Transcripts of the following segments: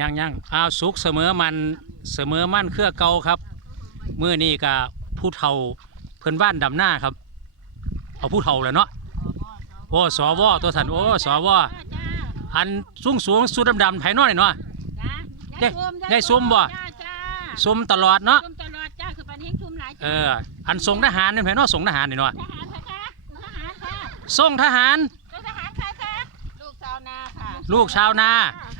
ยังยังอ้าวสุกเสมอมันเสมอมันเครือเก่าครับมื้อนี้ก็ผู้เฒ่าเพิ่นบ้านดำหน้าครับ เอาผู้เฒ่าแหล้วเนาะโอ้สวตัวสันโอ้สวอันสูงสูงสุดดำๆไผน้อยเนาะจ้าได้ส้มบ่จ้าจ้าสมตลอดเนาะส้มตลอดจ้าคือปันเฮงชุ่มหลายเอจ้าออันส่งทหารนี่ไผเนาะส่งทหารนี่เนาะทหารค่ะทหารค่ะส่งทหารลูกทหารค่ะค่ะลูกชาวนา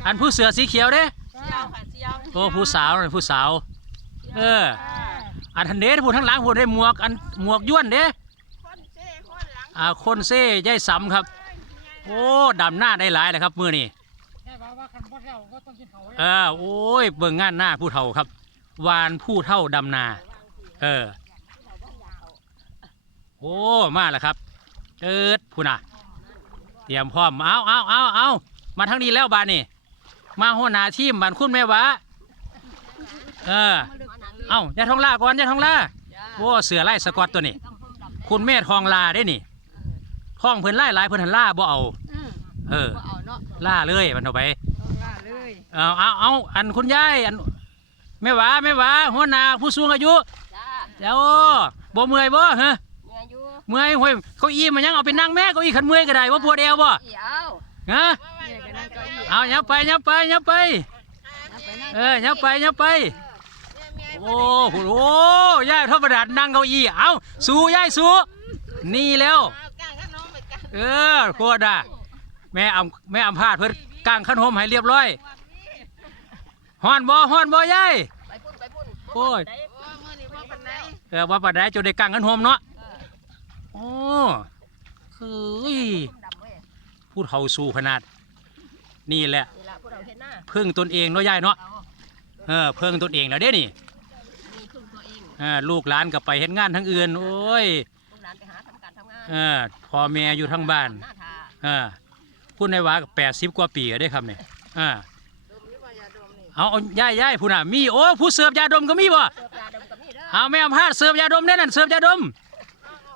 ค่ะลูกชาวนาอันผู้เสือสีเขียวเด้เจียวค่ะเจียวโอ้ผู้สาวนี่ผู้สาว เออ อันทันเด้ผู้ทั้งหลังผู้ได้หมวกอันหมวกย้วนเด้คนเซ่คนหลังอ่าคนเซ่ยายสำครับ โอ้ดำหน้าได้หลายเลยครับมือนี่ได้ว่าว่าคันบ่แล้วก็ต้องกินเขาวเออโอ้ยเบิ่งงานหน้าผู้เฒ่าครับ วานผู้เฒ่าดำนา เออ โอ้มาแล้วครับเจิดผู้น่ะ เตรียมพร้อมเอาเอาเอาเอามาทั้งนี้แล้วบานนี่ มาหัวหน้าทีมบานคุณแม่หวะเออ เอาอย่าทองล่าก่อนอย่าทองล่าโอ้เสือไล่สกอตตัวนี้ คุณแม่ทองลาได้นี่ทองเพิ่นไล่หลายเพิ่นหันล่าบ่เอาอืมเออเอาเนาะล่าเลยมันเอาไปเอาล่าเลยเอาเอาเอาอันคุณยายอันแม่หวาแม่หวาหัวหน้าผู้สูงอายุจ้าเดี๋ยวบ่เมื่อยบ่ฮะเมียอยู่เมื่อยห้ยเก้าอี้มันยังเอาไปนั่งแม่เก้าอี้ขันเมื่อยก็ได้ว่าปวดเอวบ่อีเอา ฮะเมียก็นั่งเก้าอี้เอายับไปยับไปยับไปเอาไป เออยับไปยับไป โอ้โหยายธรรมดานั่งเก้าอี้เอาสู้ยายสู้นี่แล้ว เออโคตรอะแม่อำแม่อำพาดเพิ่นกางขนมให้เรียบร้อยฮอนบ่ฮ้อนบ่ยายโอ้ยเออว่าปานใดจนได้กางขนมเนาะโอ้คือ ดำเว้ยผู้เฒ่าสู้ขนาด นี่แหละ นี่ล่ะพวกเราเฮ็ดหน้าพึ่งตนเองเนาะยายเนาะเอาเออพึ่งตนเองแล้วเด้นี่มีพึ่งตัวเองเออลูกหลานก็ไปเฮ็ดงานทั้งอื่น โอ้ยลูกหลานไปหาทำการทำงานเออพ่อแม่อยู่ทั้งบ้าน หน้าทาเออพูดในว่าแปดสิบกว่าปีแล้วได้ครับเนี่ยอ่าดมหรือว่ายาดมนี่เอาเอาย่ายย่ายผู้น่ะมีโอ้ผู้เสิร์ฟยาดมก็มีบ่เสิร์ฟยาดมกับนี่เด้อเอาแม่อำพาดเสิร์ฟยาดมแน่นั่นเสิร์ฟยาดม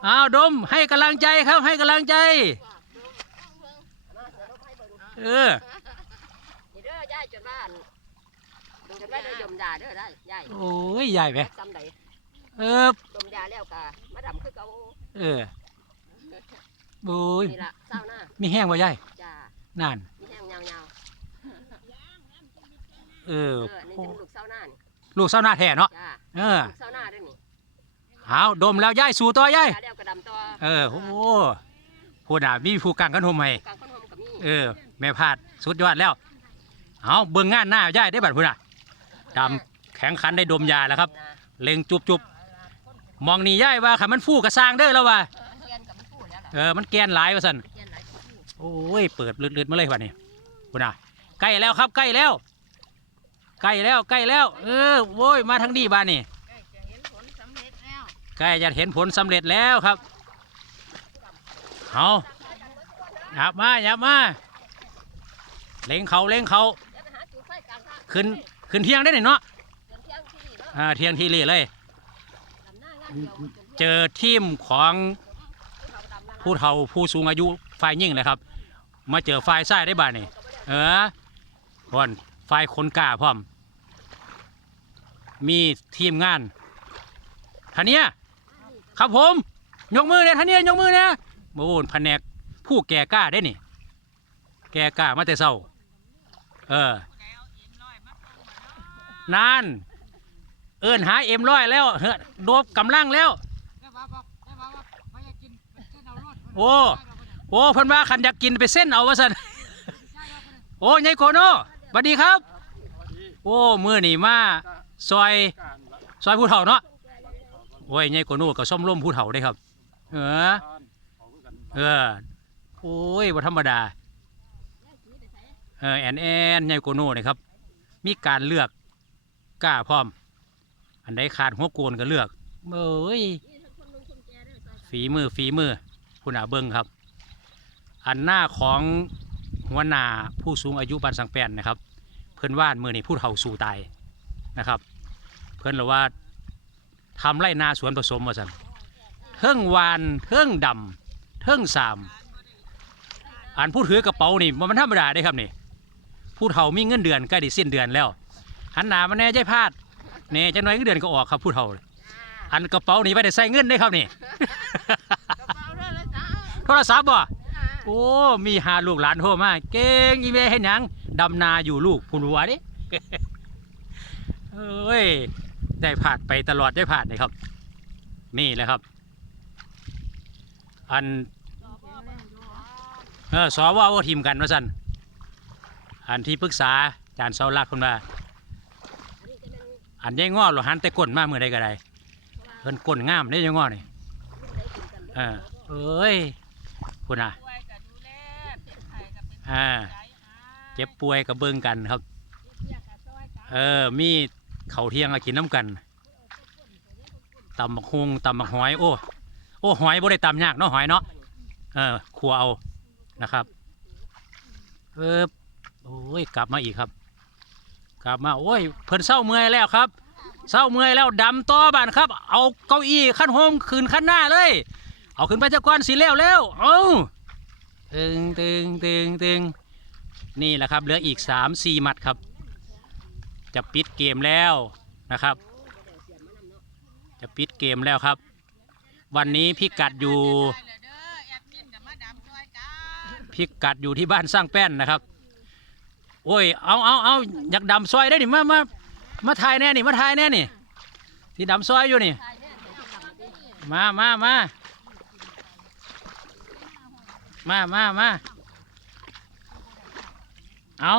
เอาดมให้กำลังใจครับให้กำลังใจ เออนี่เด้อยายจนบ้านจนบ้านเด้อยมยาเด้อได้ยายโอ้ยยายแหมซ้ำใดเออดมยาแล้วก็มาดำคือเก่าเออโอ้ยนี่ล่ะเศร้าหน้ามีแห้งบ่ยายจ้านั่นมีแห้งยาวเอๆอเออนี่จะเป็นลูกเศร้าหน้านี่ลูกสาวหน้าแท้เนาะจ้าเออลูกเศร้าหน้าด้วยนี่เอาดมแล้วยายสู่ต่อยายยาแล้วก็ดำตัวเออโอ้ผู้น่ะมีผู้กังขนมให้กลางคนหอมกับมีเออ แม่พาดสุดยอดแล้ว เอาเบิ่งงานหน้าย่ายได้บัดพุ่นน่ะดำแข็งขันได้ดมยาแล้วครับ เล็งจุบจุบมองนี่ยายว่าขันมันฟู่กระซางเด้อแล้วว่าเออมันแล้วล่ะเออมันแกนหลายว่าสันโอ้ยเปิดลืดๆมาเลยวันนี้พุ่นน่ะใกล้แล้วครับใกล้แล้วใกล้แล้วใกล้แล้ว เออโว้ยมาทางนี้บ้านนี่ใกล้จะเห็นผลสำเร็จแล้วใกล้จะเห็นผลสำเร็จแล้วครับเอาหยับมาหยับมา เล็งเขาเล็งเขาเดี๋ยวไปหาจุดไฟกลางทางขึ้นขึ้นเที่ยงได้หนิเนาะเดินเที่ยงที่นี่เนาะอ่าเที่ยงที่รีเลยดำหน้างานเดียวจนเจอทีมของผู้เฒ่าดำแล้วผู้เฒ่าผู้สูงอายุฝ่ายยิ่งเลยครับ มาเจอฝ่ายใต้ได้บ้านนี่เออคนฝ่ายคนกล้าพร้อม มีทีมงานท่านเนี้ยครับผม ยกมือเนี่ยท่านเนี้ยยกมือเนี่ยโอ้โหแผนกผู้แก่กล้าได้นี่ แก่กล้ามาแต่เศร้า เออนานเอินหาเอ็มร้อยแล้วเฮ้อโดบกำลังแล้วได้ว่าว่าได้ว่าว่าไม่อยากกินเส้นเอารอดโอ้โอ้เพิ่นว่าขันอยากกินไปเส้นเอาวะสันโอ้ยายโกโน่สวัสดีครับ โอ้มือนี่มาซอยซอยผู้เฒ่าเนาะโอ้ยยายโกโน่ก็ซ่อมร่มผู้เฒ่าได้ครับ เออเออโอ้ยบ่ธรรมดาเออ แอนแอนยายโกโน่นี่ครับ มีการเลือกกล้าพร้อม อันใดขาดหัวโกนก็เลือกเอ้ยฝีมือฝีมือคุณอาเบิงครับ อันหน้าของหัวหน้าผู้สูงอายุบ้านสังแปนนะครับ เพื่อนว่านมือนี่ผู้เฒ่าสู่ตายนะครับ เพื่อนเราว่าทำไรนาสวนผสมว่าสันเทิงวานเทิงดำเทิงสามอันผู้ถือกระเป๋านี่บ่มันธรรมดาได้ครับนี่ ผู้เฒ่ามีเงินเดือนใกล้ไดิสิ้นเดือนแล้วหันหน้ามาแน่ใจพลาดเน่จังน้อยเงินเดือนก็ออกครับผู้เฒ่า อันกระเป๋านี่ไว้ได้ใส่เงินได้ครับนี่กระเป๋าด้วยเลยจ้าโทรศัพท์บ่โอ้มีหาลูกหลานโทรมาเก่งอีเมเห็นหยังดำนาอยู่ลูกผู้หัวดิเอ้ยได้ผ่านไปตลอดได้ผ่านเลยครับ นี่แหละครับ อันเออสวว่าทีมกันว่าสัน อันที่ปรึกษาอาจารย์เสาลักคนว่า อันยายงอหรอหันแต่ก้นมาเมื่อใดก็ได้เพิ่นก้นงามได้ยายง้อนี่เออเอ้ยคุณอะป่วยก็ดูแลเป็นไข้ก็เป็นอ่าใจเจ็บป่วยกับเบิ่งกันครับ เออมีเขาเที่ยงก็กินน้ำกันตำบักฮุงตำบักหอยโอ้โอ้หอยบ่ได้ตำยากเนาะหอยเนาะเออครัวเอานะครับเออ โอ้ยกลับมาอีกครับ กลับมาโอ้ยเพิ่นเศร้าเมื่อยแล้วครับเศร้าเมื่อยแล้วดำต่อบ้านครับ เอาเก้าอี้ขั้นโฮมขึ้นขั้นหน้าเลย เอาขึ้นไปเจ้าก้อนสีแล้วแล้วเอาตึงตึงตึงตึงนี่แหละครับเหลืออีกสามสี่มัดครับ จะปิดเกมแล้วนะครับ จะปิดเกมแล้วครับ วันนี้พิกัดอยู่ได้เลยเด้อแอดมินกับมาดามช่วยกันพิกัดอยู่ที่บ้านสร้างแป้นนะครับ โอ้ยเอาเอาเอาอยากดำซอยได้นี่มามามาถ่ายแน่นี่มาถ่ายแน่นี่ที่ดำซอยอยู่นี่ มามามามามามาเอา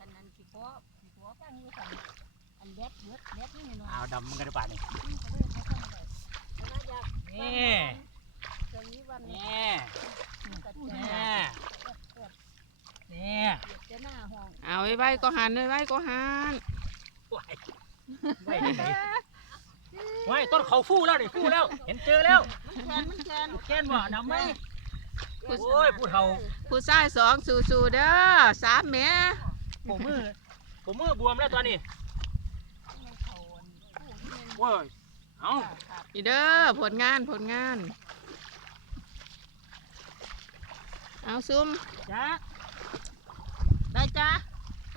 อันนั้นสิขอสิขอฟังอยู่สั่นอันเด็ดเด็ดเด็ดนี่หน่อยเอาดำมันกันดีกว่านี่แล้วอยาก นี่ตรงนี้วันนี้นี่ก็นี่จะนี่จะหน้าห้องเอาไว้ไว้ก็หันไว้ไว้ก็หันไว้ที่ไหนไว้ต้นเขาฟูแล้วนี่ฟูแล้ว เห็นเจอแล้วแขนมันแขนแก้นบ่ดำไหมโอ้ยผู้เฒ่าผู้ชายสองสู่ๆเด้อสามแม่ผมมือผมมือบวมแล้วตอนนี้โอ้ย เอานี่เด้อผลงานผลงาน เอาซุ่มจ้าได้จ้า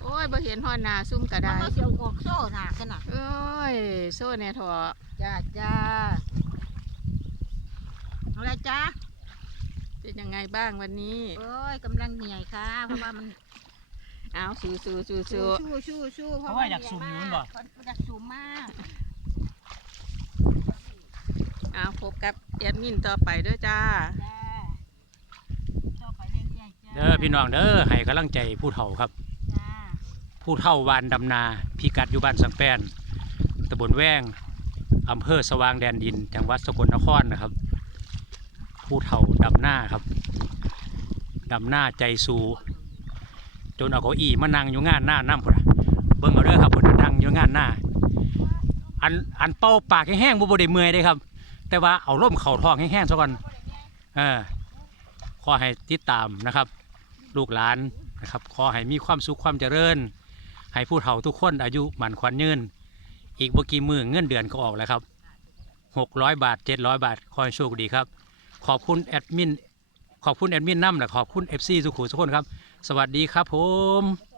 โอ้ยบ่เห็นหอนหน้าซุ่มก็มันได้ก็เสียวออกโซ่หนาขนาดโอ้ยโซ่เนี่ยถอะจ้าจ้าอะไรจ้าเป็นยังไงบ้างวันนี้ โอ้ยกำลังเหนื่อยค่ะ เพราะว่ามันเอาสู้สู้สู้ชูสู้ชูชูชูเพราะว่าอยากซุ่มอยู่มันบ่อยากซูมมาก เอาพบกับแอดมินต่อไปเด้อจ้า จ้าต่อไปเรื่อยๆจ้าเด้อพี่น้องเด้อให้กำลังใจผู้เฒ่าครับ จ้าผู้เฒ่าวานดำนาพิกัดอยู่บ้านสังแป้นตำบลแว้งอำเภอสว่างแดนดิน จังหวัดสกลนครนะครับ ผู้เฒ่าดำหน้าครับดำหน้าใจสูจนเอาเก้าอี้มานั่งอยู่งานหน้าน้ำพุ่นน่ะเบิ่งเอาเด้อครับพุ่นน่ะนั่งอยู่งานหน้า อันอันเป่าปากแห้งๆบ่บ่ได้เมื่อยเด้ครับ แต่ว่าเอาร่มเข่าทองแห้งๆซะก่อนเออขอให้ติดตามนะครับ ลูกหลานนะครับขอให้มีความสุขความเจริญ ให้ผู้เฒ่าทุกคนอายุหมันขวัญยืน อีกบ่กี่มือเงินเดือนก็ออกแล้วครับ 600 บาท 700 บาทขอให้โชคดีครับ ขอบคุณแอดมินขอบคุณแอดมินน้ำและขอบคุณ FC สุขุมทุกคนครับ สวัสดีครับผม